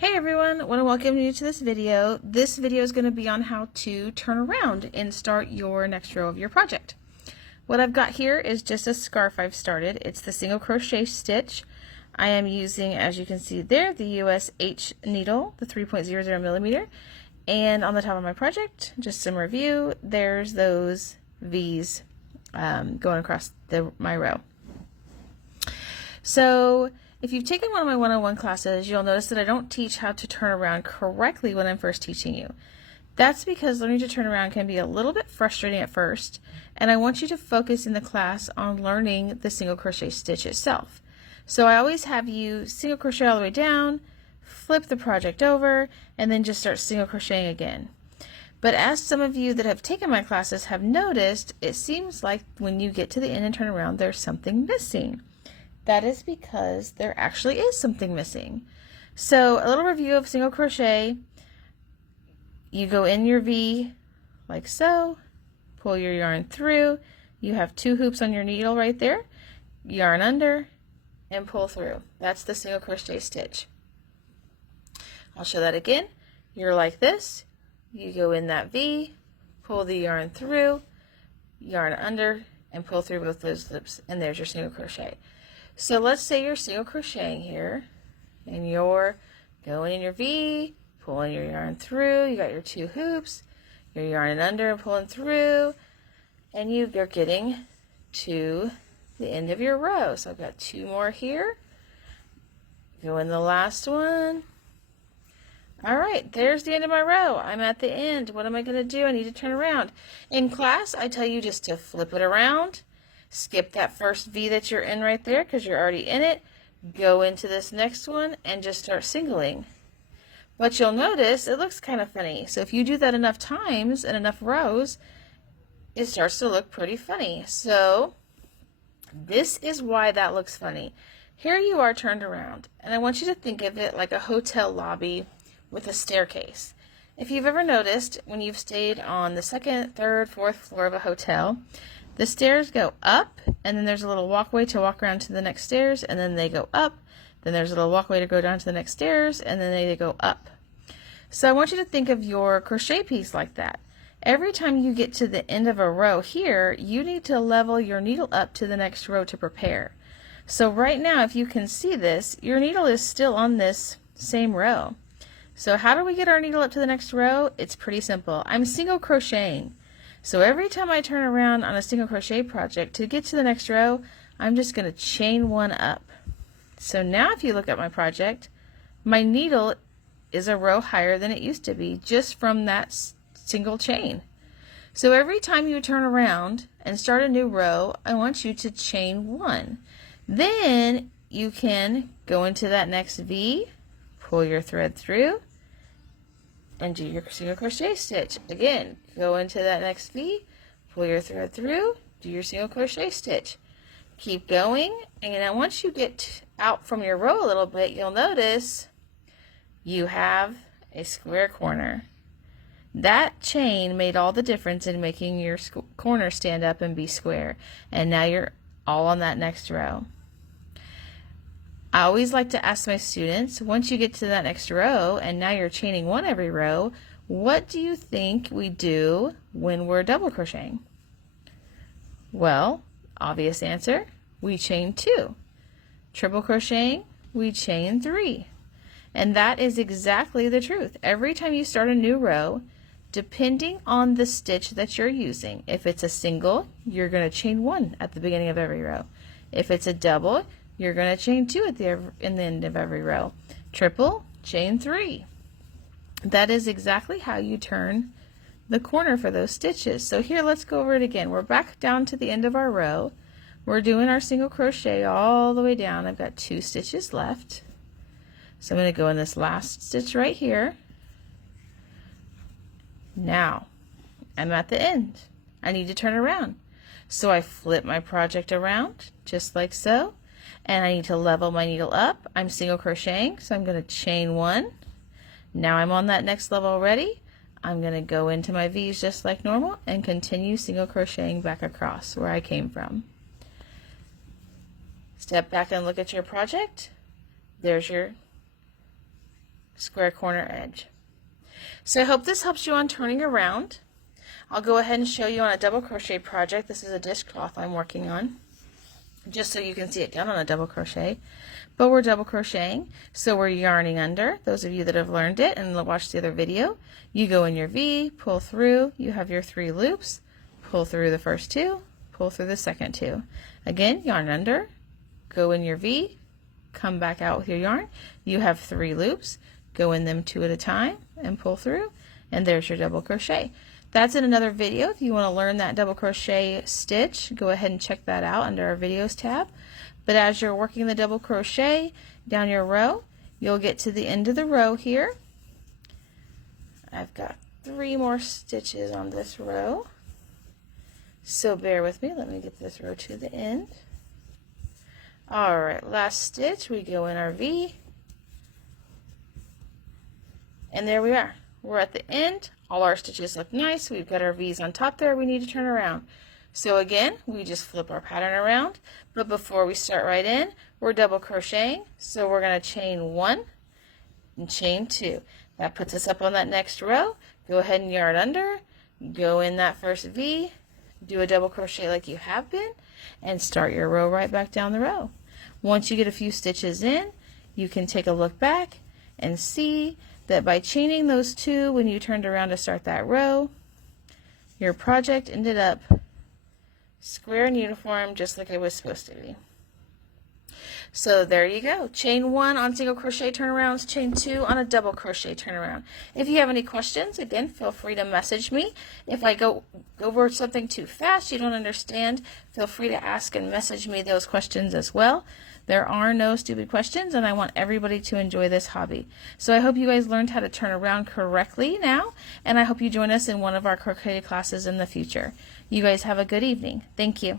Hey everyone, I want to welcome you to this video. This video is going to be on how to turn around and start your next row of your project. What I've got here is just a scarf I've started. It's the single crochet stitch. I am using, as you can see there, the US H needle, the 3.00 millimeter. And on the top of my project, just some review, there's those V's going across my row. So if you've taken one of my 101 classes, you'll notice that I don't teach how to turn around correctly when I'm first teaching you. That's because learning to turn around can be a little bit frustrating at first, and I want you to focus in the class on learning the single crochet stitch itself. So I always have you single crochet all the way down, flip the project over, and then just start single crocheting again. But as some of you that have taken my classes have noticed, it seems like when you get to the end and turn around, there's something missing. That is because there actually is something missing. So a little review of single crochet. You go in your V like so, pull your yarn through. You have 2 hoops on your needle right there. Yarn under and pull through. That's the single crochet stitch. I'll show that again. You're like this. You go in that V, pull the yarn through, yarn under, and pull through both those loops, and there's your single crochet. So let's say you're single crocheting here, and you're going in your V, pulling your yarn through, you got your 2 hoops, you're yarning under and pulling through, and you're getting to the end of your row. So I've got 2 more here. Go in the last one. All right, there's the end of my row. I'm at the end. What am I going to do? I need to turn around. In class, I tell you just to flip it around. Skip that first V that you're in right there because you're already in it. Go into this next one and just start singling. But you'll notice it looks kind of funny. So if you do that enough times and enough rows, it starts to look pretty funny. So this is why that looks funny. Here you are turned around, and I want you to think of it like a hotel lobby with a staircase. If you've ever noticed, when you've stayed on the 2nd, 3rd, 4th floor of a hotel, the stairs go up, and then there's a little walkway to walk around to the next stairs, and then they go up. Then there's a little walkway to go down to the next stairs, and then they go up. So I want you to think of your crochet piece like that. Every time you get to the end of a row here, you need to level your needle up to the next row to prepare. So right now, if you can see this, your needle is still on this same row. So how do we get our needle up to the next row? It's pretty simple. I'm single crocheting. So every time I turn around on a single crochet project to get to the next row, I'm just going to chain 1 up. So now if you look at my project, my needle is a row higher than it used to be just from that single chain. So every time you turn around and start a new row, I want you to chain 1. Then you can go into that next V, pull your thread through, and do your single crochet stitch. Again, go into that next V, pull your thread through, do your single crochet stitch. Keep going, and then once you get out from your row a little bit, you'll notice you have a square corner. That chain made all the difference in making your corner stand up and be square. And now you're all on that next row. I always like to ask my students, once you get to that next row and now you're chaining 1 every row, what do you think we do when we're double crocheting? Well, obvious answer, we chain 2. Triple crocheting, we chain 3. And that is exactly the truth. Every time you start a new row, depending on the stitch that you're using, if it's a single, you're going to chain 1 at the beginning of every row. If it's a double, you're going to chain 2 at the end of every row. Triple, chain 3. That is exactly how you turn the corner for those stitches. So here, let's go over it again. We're back down to the end of our row. We're doing our single crochet all the way down. I've got 2 stitches left. So I'm going to go in this last stitch right here. Now, I'm at the end. I need to turn around. So I flip my project around, just like so. And I need to level my needle up. I'm single crocheting, so I'm going to chain 1. Now I'm on that next level already. I'm going to go into my V's just like normal and continue single crocheting back across where I came from. Step back and look at your project. There's your square corner edge. So I hope this helps you on turning around. I'll go ahead and show you on a double crochet project. This is a dishcloth I'm working on, just so you can see it done on a double crochet. But we're double crocheting, so we're yarning under. Those of you that have learned it and watched the other video, you go in your V, pull through, you have your 3 loops, pull through the first 2, pull through the second 2. Again, yarn under, go in your V, come back out with your yarn. You have 3 loops, go in them 2 at a time and pull through, and there's your double crochet. That's in another video. If you want to learn that double crochet stitch, go ahead and check that out under our videos tab. But as you're working the double crochet down your row, you'll get to the end of the row here. I've got 3 more stitches on this row, so bear with me. Let me get this row to the end. Alright, last stitch, we go in our V, and there we are. We're at the end. All our stitches look nice. We've got our V's on top there. We need to turn around. So again, we just flip our pattern around, but before we start right in, we're double crocheting. So we're going to chain 1 and chain 2. That puts us up on that next row. Go ahead and yarn under, go in that first V, do a double crochet like you have been, and start your row right back down the row. Once you get a few stitches in, you can take a look back and see that by chaining those 2 when you turned around to start that row, your project ended up square and uniform, just like it was supposed to be. So there you go. Chain 1 on single crochet turnarounds, chain 2 on a double crochet turnaround. If you have any questions, again, feel free to message me. If I go over something too fast, you don't understand, feel free to ask and message me those questions as well. There are no stupid questions, and I want everybody to enjoy this hobby. So I hope you guys learned how to turn around correctly now, and I hope you join us in one of our crochet classes in the future. You guys have a good evening. Thank you.